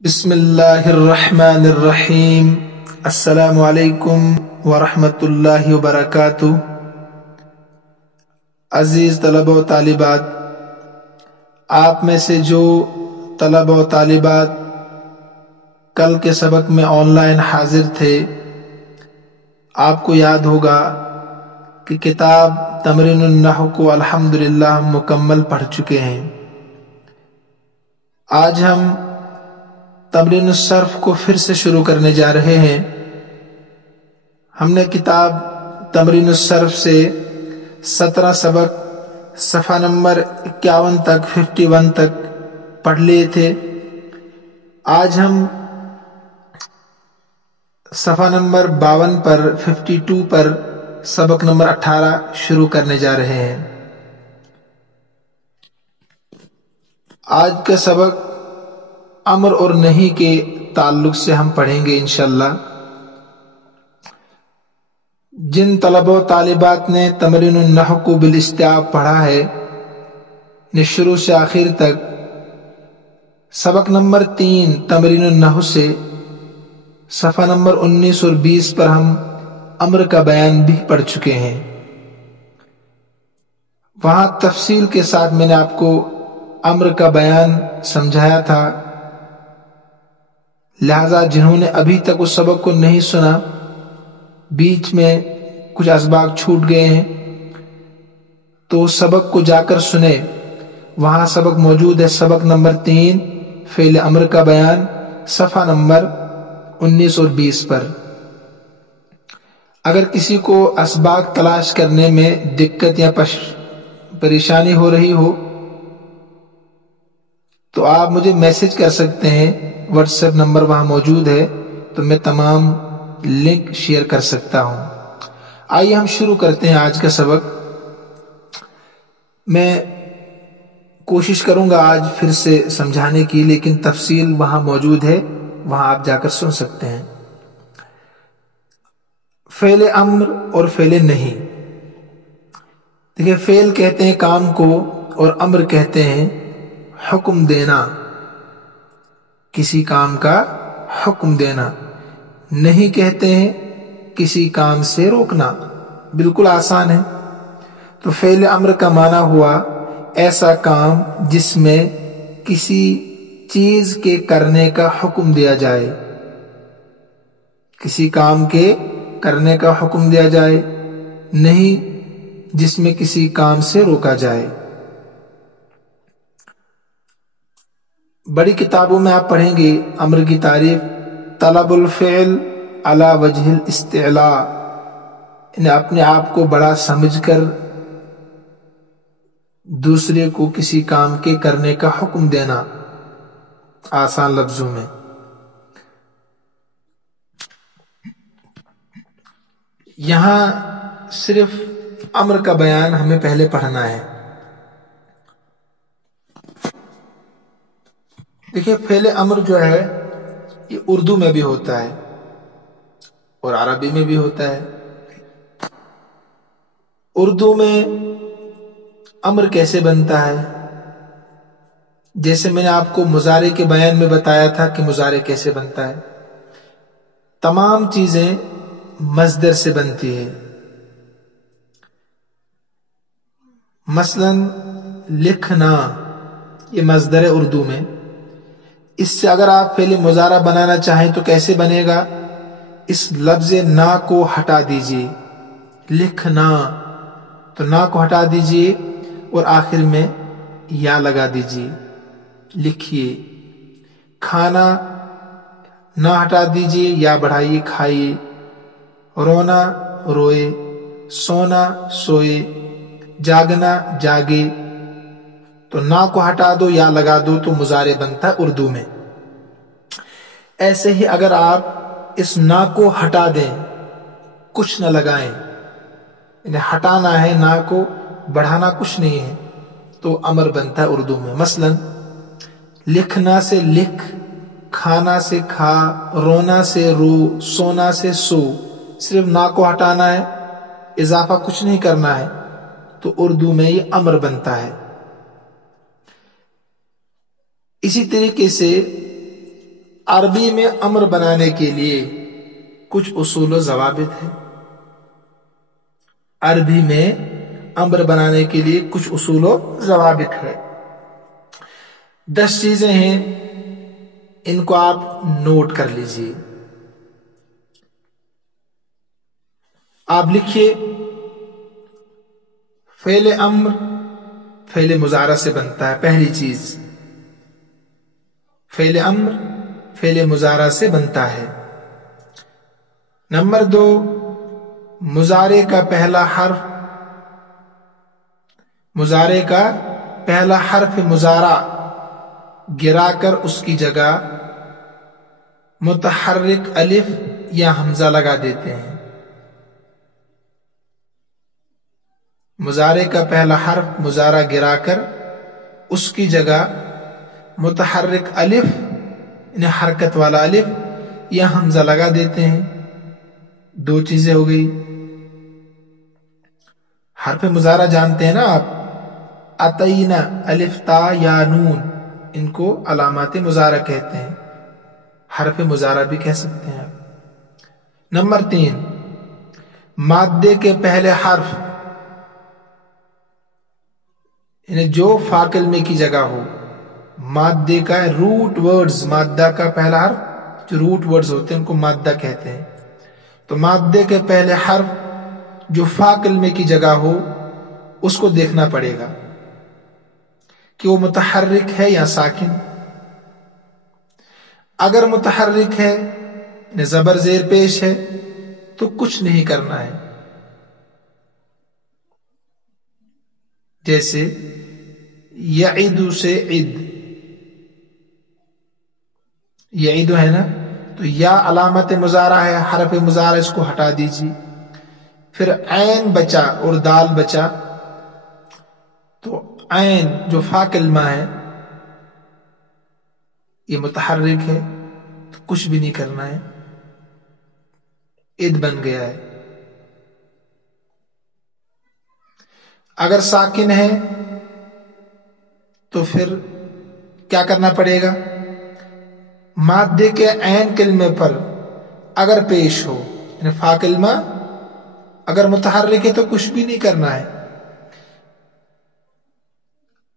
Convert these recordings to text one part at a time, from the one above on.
بسم اللہ الرحمن الرحیم۔ السلام علیکم ورحمۃ اللہ وبرکاتہ۔ عزیز طلبہ و طالبات، آپ میں سے جو طلبہ و طالبات کل کے سبق میں آن لائن حاضر تھے، آپ کو یاد ہوگا کہ کتاب تمرین النحو کو الحمدللہ ہم مکمل پڑھ چکے ہیں۔ آج ہم تمرین الصرف کو پھر سے شروع کرنے جا رہے ہیں۔ ہم نے کتاب تمرین الصرف سے 17 سبق صفحہ نمبر 51 تک 51 تک پڑھ لیے تھے۔ آج ہم صفحہ نمبر 52 پر 52 پر سبق نمبر 18 شروع کرنے جا رہے ہیں۔ آج کا سبق امر اور نہیں کے تعلق سے ہم پڑھیں گے انشاءاللہ۔ جن طلبہ و طالبات نے تمرین النحو کو بالاستیعاب پڑھا ہے، شروع سے آخر تک، سبق نمبر 3 تمرین النحو سے صفحہ نمبر 19 اور 20 پر ہم امر کا بیان بھی پڑھ چکے ہیں۔ وہاں تفصیل کے ساتھ میں نے آپ کو امر کا بیان سمجھایا تھا، لہذا جنہوں نے ابھی تک اس سبق کو نہیں سنا، بیچ میں کچھ اسباق چھوٹ گئے ہیں، تو اس سبق کو جا کر سنیں۔ وہاں سبق موجود ہے، سبق نمبر 3 فعل امر کا بیان، صفحہ نمبر 19 اور 20 پر۔ اگر کسی کو اسباق تلاش کرنے میں دقت یا پریشانی ہو رہی ہو تو آپ مجھے میسج کر سکتے ہیں، واٹس ایپ نمبر وہاں موجود ہے، تو میں تمام لنک شیئر کر سکتا ہوں۔ آئیے ہم شروع کرتے ہیں آج کا سبق۔ میں کوشش کروں گا آج پھر سے سمجھانے کی، لیکن تفصیل وہاں موجود ہے، وہاں آپ جا کر سن سکتے ہیں۔ فعل امر اور فعل نہیں۔ دیکھیں، فعل کہتے ہیں کام کو اور امر کہتے ہیں حکم دینا، کسی کام کا حکم دینا۔ نہیں کہتے ہیں کسی کام سے روکنا، بالکل آسان ہے۔ تو فعل امر کا معنی ہوا ایسا کام جس میں کسی چیز کے کرنے کا حکم دیا جائے، کسی کام کے کرنے کا حکم دیا جائے، نہیں جس میں کسی کام سے روکا جائے۔ بڑی کتابوں میں آپ پڑھیں گے امر کی تعریف، طلب الفعل علی وجہ الاستعلاء، یعنی اپنے آپ کو بڑا سمجھ کر دوسرے کو کسی کام کے کرنے کا حکم دینا، آسان لفظوں میں۔ یہاں صرف امر کا بیان ہمیں پہلے پڑھنا ہے۔ دیکھیے، فعل امر جو ہے یہ اردو میں بھی ہوتا ہے اور عربی میں بھی ہوتا ہے۔ اردو میں امر کیسے بنتا ہے؟ جیسے میں نے آپ کو مضارع کے بیان میں بتایا تھا کہ مضارع کیسے بنتا ہے۔ تمام چیزیں مصدر سے بنتی ہے۔ مثلا لکھنا، یہ مصدر ہے اردو میں۔ اس سے اگر آپ فعل مضارع بنانا چاہیں تو کیسے بنے گا؟ اس لفظ نا کو ہٹا دیجیے، لکھنا، تو نا کو ہٹا دیجیے اور آخر میں یا لگا دیجیے، لکھیے۔ کھانا، نا ہٹا دیجیے، یا بڑھائیے، کھائیے۔ رونا، روئے۔ سونا، سوئے۔ جاگنا، جاگے۔ تو نا کو ہٹا دو، یا لگا دو، تو مضارع بنتا ہے اردو میں۔ ایسے ہی اگر آپ اس نا کو ہٹا دیں، کچھ نہ لگائیں، یعنی ہٹانا ہے نا کو، بڑھانا کچھ نہیں ہے، تو امر بنتا ہے اردو میں۔ مثلا لکھنا سے لکھ، کھانا سے کھا، رونا سے رو، سونا سے سو۔ صرف نا کو ہٹانا ہے، اضافہ کچھ نہیں کرنا ہے، تو اردو میں یہ امر بنتا ہے۔ اسی طریقے سے عربی میں امر بنانے کے لیے کچھ اصول و ضوابط ہیں. عربی میں امر بنانے کے لیے کچھ اصول و ضوابط ہے. 10 چیزیں ہیں، ان کو آپ نوٹ کر لیجئے. آپ لکھیے، فعل امر فعل مضارع سے بنتا ہے. پہلی چیز، فعل امر فعل مضارع سے بنتا ہے. نمبر 2، مضارع کا پہلا حرف مضارع گرا کر اس کی جگہ متحرک الف یا حمزہ لگا دیتے ہیں. مضارع کا پہلا حرف مضارع گرا کر اس کی جگہ متحرک الف یعنی حرکت والا الف یا حمزہ لگا دیتے ہیں. 2 چیزیں ہو گئی. حرف مضارع جانتے ہیں نا آپ، اتینا، الف تا یا نون، ان کو علامات مضارع کہتے ہیں. حرف مضارع بھی کہہ سکتے ہیں آپ. نمبر 3، مادے کے پہلے حرف یعنی جو فا کلمے کی جگہ ہو، مادے کا روٹ ورڈز، مادہ کا پہلا حرف جو روٹ ورڈز ہوتے ہیں ان کو مادہ کہتے ہیں. تو مادے کے پہلے حرف جو فا کلمے کی جگہ ہو اس کو دیکھنا پڑے گا کہ وہ متحرک ہے یا ساکن. اگر متحرک ہے یعنی زبر زیر پیش ہے تو کچھ نہیں کرنا ہے. جیسے یعید سے عید، یعید ہے نا، تو یا علامت مضارع ہے، حرف مضارع، اس کو ہٹا دیجیے. پھر عین بچا اور دال بچا، تو عین جو فا کلمہ ہے یہ متحرک ہے تو کچھ بھی نہیں کرنا ہے، عید بن گیا ہے. اگر ساکن ہے تو پھر کیا کرنا پڑے گا؟ مادے کے عین کلمے پر اگر پیش ہو یعنی فا کلمہ اگر متحرک ہے تو کچھ بھی نہیں کرنا ہے،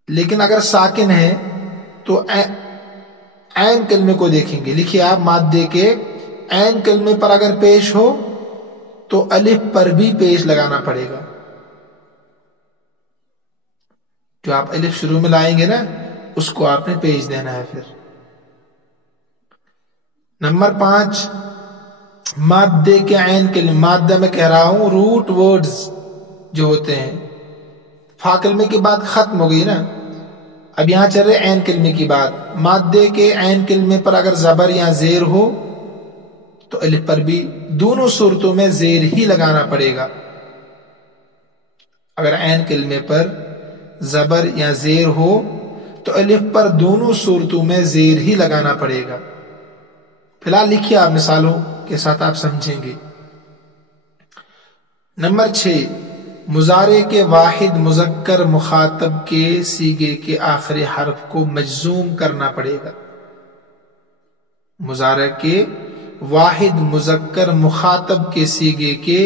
لیکن اگر ساکن ہے تو عین کلمے کو دیکھیں گے. لکھیے آپ، مادے کے عین کلمے پر اگر پیش ہو تو الف پر بھی پیش لگانا پڑے گا. جو آپ الف شروع میں لائیں گے نا اس کو آپ نے پیش دینا ہے. پھر نمبر 5، مادے کے عین کلمے، مادہ میں کہہ رہا ہوں روٹ ورڈز جو ہوتے ہیں، فا کلمے کی بات ختم ہو گئی نا، اب یہاں چل رہے عین کلمے کی بات. مادے کے عین کلمے پر اگر زبر یا زیر ہو تو الف پر بھی دونوں صورتوں میں زیر ہی لگانا پڑے گا. اگر عین کلمے پر زبر یا زیر ہو تو الف پر دونوں صورتوں میں زیر ہی لگانا پڑے گا. فی الحال لکھیے آپ، مثالوں کے ساتھ آپ سمجھیں گے. نمبر 6، مضارع کے واحد مذکر مخاطب کے صیغے کے آخری حرف کو مجزوم کرنا پڑے گا. مضارع کے واحد مذکر مخاطب کے صیغے کے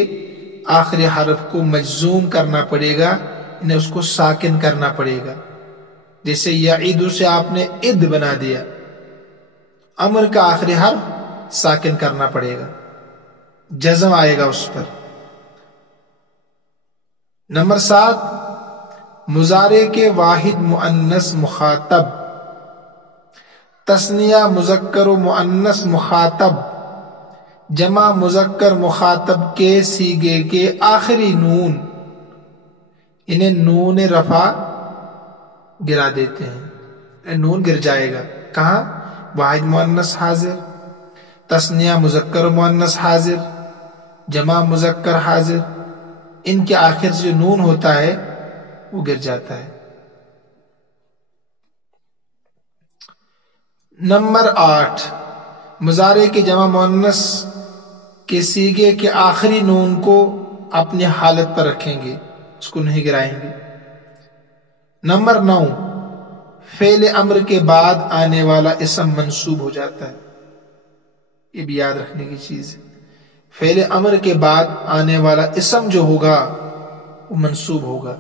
آخری حرف کو مجزوم کرنا پڑے گا، یعنی اس کو ساکن کرنا پڑے گا. جیسے یعید سے آپ نے اد بنا دیا، امر کا آخری حرف ساکن کرنا پڑے گا، جزم آئے گا اس پر. نمبر 7، مضارع کے واحد مؤنث مخاطب، تثنیہ مذکر و مؤنث مخاطب، جمع مذکر مخاطب کے صیغے کے آخری نون انہیں نون رفع گرا دیتے ہیں. نون گر جائے گا کہاں؟ واحد مؤنث حاضر، تثنیہ مذکر مؤنث حاضر، جمع مذکر حاضر، ان کے آخر سے جو نون ہوتا ہے وہ گر جاتا ہے. نمبر 8، مضارع کے جمع مؤنث کے صیغے کے آخری نون کو اپنی حالت پر رکھیں گے، اس کو نہیں گرائیں گے. نمبر 9، فعل امر کے بعد آنے والا اسم منصوب ہو جاتا ہے. یہ بھی یاد رکھنے کی چیز ہے۔ فعل امر کے بعد آنے والا اسم جو ہوگا وہ منصوب ہوگا،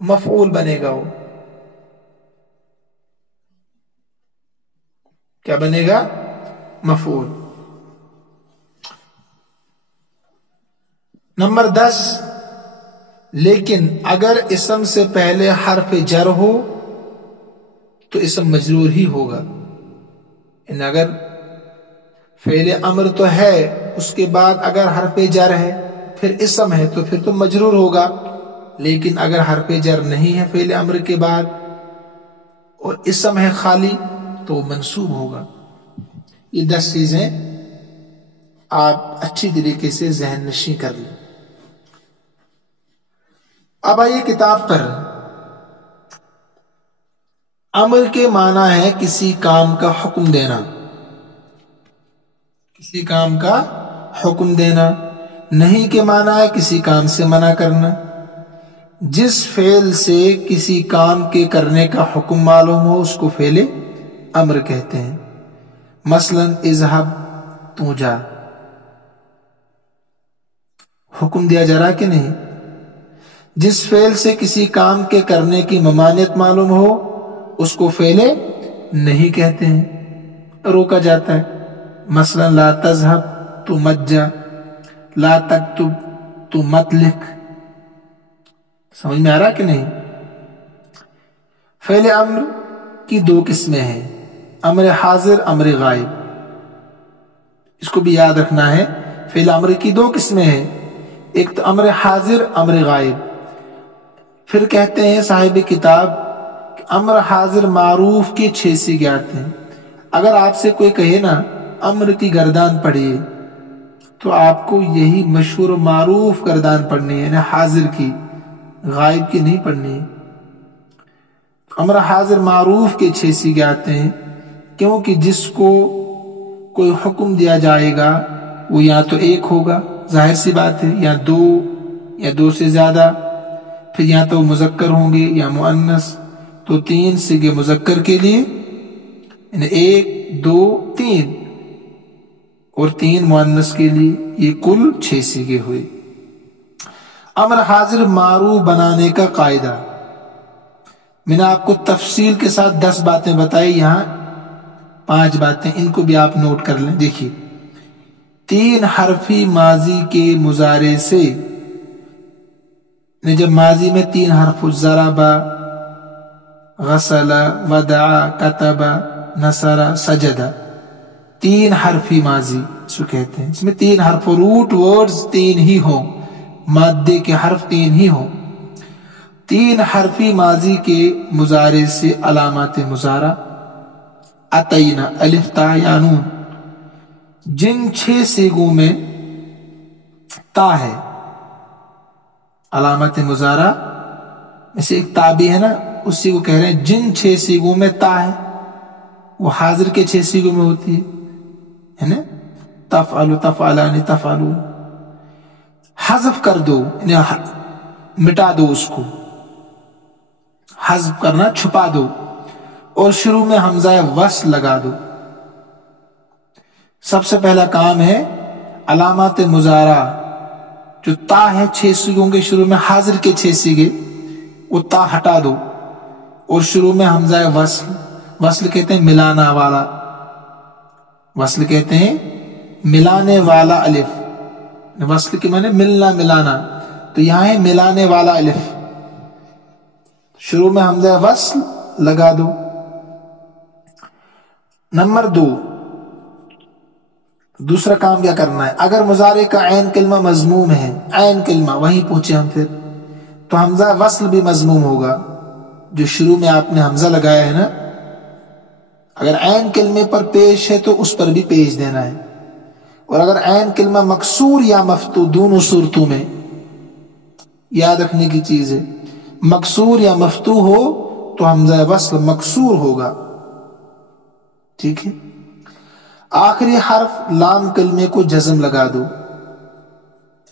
مفعول بنے گا، وہ کیا بنے گا؟ مفعول۔ نمبر 10، لیکن اگر اسم سے پہلے حرف جر ہو تو اسم مجرور ہی ہوگا۔ یعنی اگر فعل امر تو ہے، اس کے بعد اگر حرف جر ہے پھر اسم ہے تو پھر تو مجرور ہوگا، لیکن اگر حرف جر نہیں ہے فعل امر کے بعد اور اسم ہے خالی تو وہ منصوب ہوگا۔ یہ 10 چیزیں آپ اچھی طریقے سے ذہن نشین کر لیں۔ اب آئیے کتاب پر۔ امر کے معنی ہے کسی کام کا حکم دینا، کسی کام کا حکم دینا۔ نہیں کے معنی ہے کسی کام سے منع کرنا۔ جس فعل سے کسی کام کے کرنے کا حکم معلوم ہو اس کو فعل امر کہتے ہیں۔ مثلا اذهب، تو جا، حکم دیا جا رہا کہ نہیں؟ جس فعل سے کسی کام کے کرنے کی ممانعت معلوم ہو اس کو فعل نہیں کہتے ہیں، روکا جاتا ہے۔ مثلا لا تذهب، تو مت جا، لا تکتب، تو مت لکھ۔ سمجھ میں آ رہا کہ نہیں؟ فعل امر کی 2 قسمیں ہیں، امر حاضر، امر غائب۔ اس کو بھی یاد رکھنا ہے، فعل امر کی 2 قسمیں ہیں، ایک تو امر حاضر، امر غائب۔ پھر کہتے ہیں صاحب کتاب کہ امر حاضر معروف کے 6 سیغے آتے ہیں۔ اگر آپ سے کوئی کہے نا امر کی گردان پڑھیے تو آپ کو یہی مشہور و معروف گردان پڑھنی ہے، یعنی حاضر کی، غائب کی نہیں پڑھنی ہے۔ امر حاضر معروف کے 6 سیغے آتے ہیں، کیونکہ جس کو کوئی حکم دیا جائے گا وہ یا تو ایک ہوگا، ظاہر سی بات ہے، یا 2 یا 2 سے زیادہ، پھر یا تو مذکر ہوں گے یا مؤنث۔ تو 3 سیغے مذکر کے لیے، یعنی 1 2 3، اور 3 مؤنث کے لیے، یہ کل 6 سیغے ہوئے۔ امر حاضر معروف بنانے کا قاعدہ، میں نے آپ کو تفصیل کے ساتھ 10 باتیں بتائی، یہاں 5 باتیں، ان کو بھی آپ نوٹ کر لیں۔ دیکھیے، 3 حرفی ماضی کے مضارع سے، جب ماضی میں 3 حرف، ضرب، غسل، ودع، کتب، نصر، سجد، 3 حرفی ماضی اس کو کہتے ہیں۔ اس میں 3 حرف، روٹ ورڈز 3 ہی ہوں، مادے کے حرف 3 ہی ہوں۔ 3 حرفی ماضی کے مضارع سے علامات مضارع، اتینا، الف، تا، یا نون، جن 6 سیغوں میں تا ہے، علامت مضارع میں سے ایک تا بھی ہے نا، اسی کو کہہ رہے ہیں جن 6 سیغوں میں تا ہے، وہ حاضر کے 6 سیغوں میں ہوتی ہے نا، تفعل، تفعلان، تفعلون۔ حذف کر دو، یعنی مٹا دو، اس کو حذف کرنا، چھپا دو، اور شروع میں حمزہ وصل لگا دو۔ سب سے پہلا کام ہے علامات مضارع، جو تا ہے 6 سیغوں کے شروع میں، حاضر کے 6 سیغے، وہ تا ہٹا دو، اور شروع میں حمزہ وصل، وصل کہتے ہیں ملانا والا، وصل کہتے ہیں ملانے والا الف، وصل کے معنی ملنا، ملانا، تو یہاں ہے ملانے والا الف، شروع میں حمزہ وصل لگا دو۔ نمبر 2، دوسرا کام کیا کرنا ہے، اگر مضارع کا عین کلمہ مضموم ہے، عین کلمہ، وہیں پہنچے ہم پھر، تو حمزہ وصل بھی مضموم ہوگا، جو شروع میں آپ نے حمزہ لگایا ہے نا، اگر عین کلمے پر پیش ہے تو اس پر بھی پیش دینا ہے، اور اگر عین کلمہ مکسور یا مفتوح، دونوں صورتوں میں یاد رکھنے کی چیز ہے، مکسور یا مفتوح ہو تو حمزہ وصل مکسور ہوگا، ٹھیک ہے۔ آخری حرف لام کلمے کو جزم لگا دو،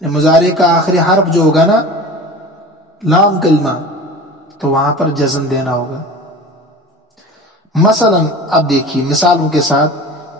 مضارع کا آخری حرف جو ہوگا نا لام کلمہ، تو وہاں پر جزم دینا ہوگا۔ مثلا اب دیکھیے مثالوں کے ساتھ،